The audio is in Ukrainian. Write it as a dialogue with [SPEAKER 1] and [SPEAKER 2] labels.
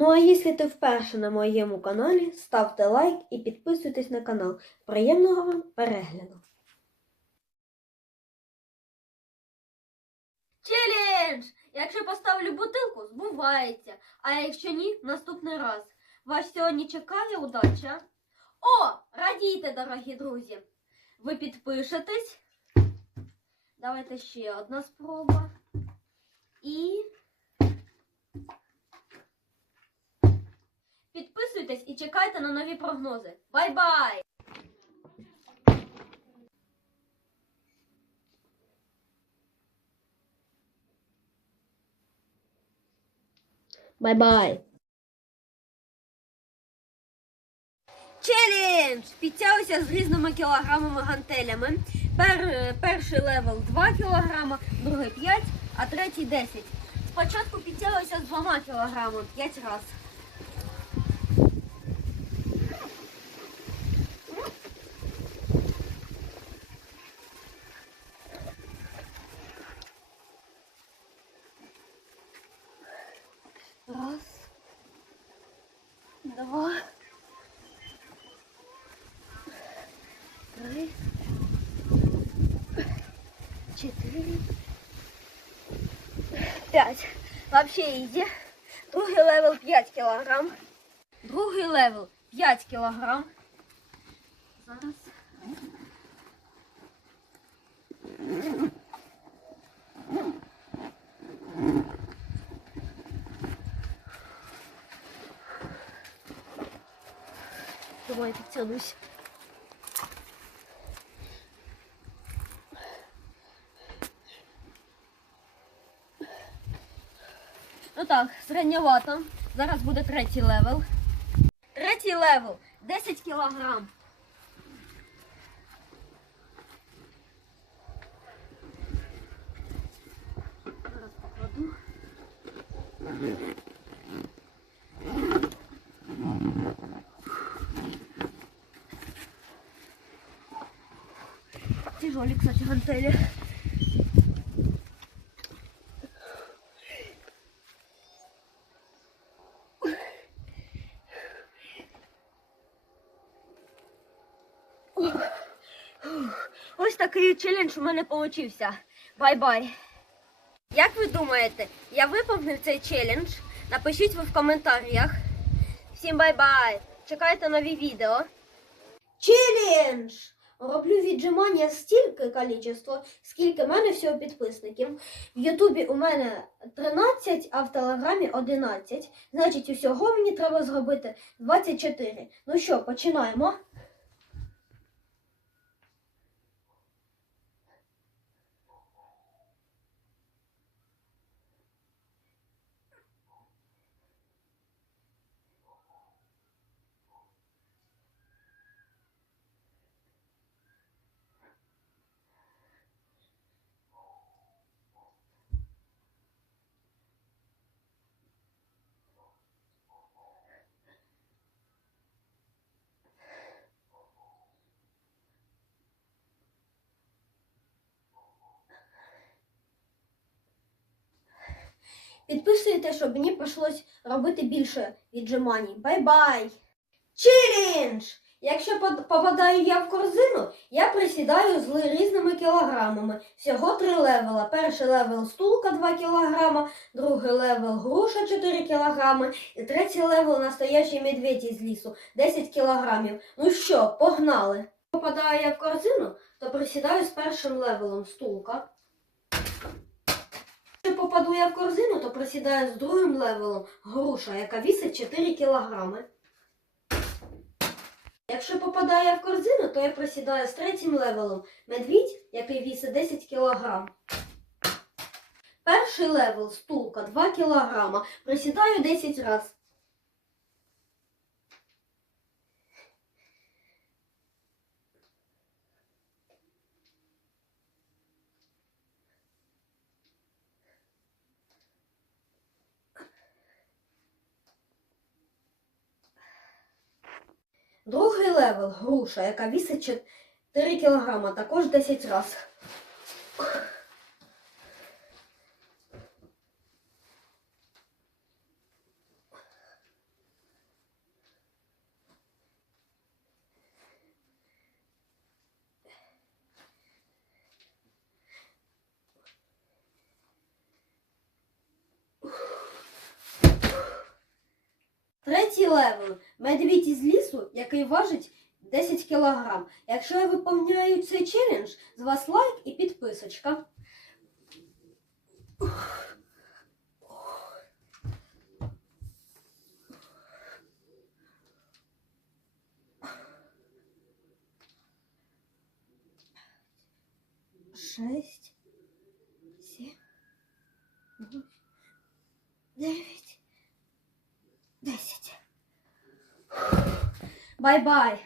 [SPEAKER 1] Ну а якщо ти вперше на моєму каналі, ставте лайк і підписуйтесь на канал. Приємного вам перегляду! Челендж! Якщо поставлю бутилку, збувається. А якщо ні, наступний раз. Вас сьогодні чекає удача. О, радійте, дорогі друзі! Ви підпишетесь. Давайте ще одна спроба. І підписуйтесь і чекайте на нові прогнози. Бай-бай! Бай-бай! Челендж! Підтягуйся з різними кілограмами гантелями. Пер, перший левел 2 кілограма, другий 5, а третій 10. Спочатку підтягуйся з 2 кілограмами 5 разів. Раз, два, три, четыре, пять. Вообще изи. Другий левел 5 кілограм. Другий левел 5 кілограм. Зараз. Давай підтягнусь. Ну так, середньовато. Зараз буде третій левел. Третій левел 10 кілограм. Зараз покладу. Тяжелі, кстати, гантелі. Ось такий челендж у мене получився. Бай-бай. Як ви думаєте, я виповнив цей челендж? Напишіть ви в коментарях. Всім бай-бай! Чекайте нові відео. Челендж! Роблю віджимання стільки кількість, скільки в мене всього підписників. В Ютубі у мене 13, а в Телеграмі 11. Значить, усього мені треба зробити 24. Ну що, починаємо. Підписуйте, щоб мені прийшлось робити більше віджимань. Бай-бай! Челендж! Якщо попадаю я в корзину, я присідаю з різними кілограмами. Всього три левела. Перший левел стулка 2 кілограма, другий левел груша 4 кілограми і третій левел настоящий медведь із лісу 10 кілограмів. Ну що, погнали! Попадаю я в корзину, то присідаю з першим левелом стулка. Якщо попаду я в корзину, то присідаю з другим левелом груша, яка вісить 4 кілограми. Якщо попадаю я в корзину, то я присідаю з третім левелом медвідь, який вісить 10 кілограм. Перший левел стулка 2 кілограма. Присідаю 10 разів. Другий левел груша, яка вісить 4 кг, також 10 разів. Третій левел. Медвідь із лісу, який важить 10 кілограм. Якщо я виповняю цей челендж, з вас лайк і підписочка. Шесть, восемь, девять, десять. Бай-бай.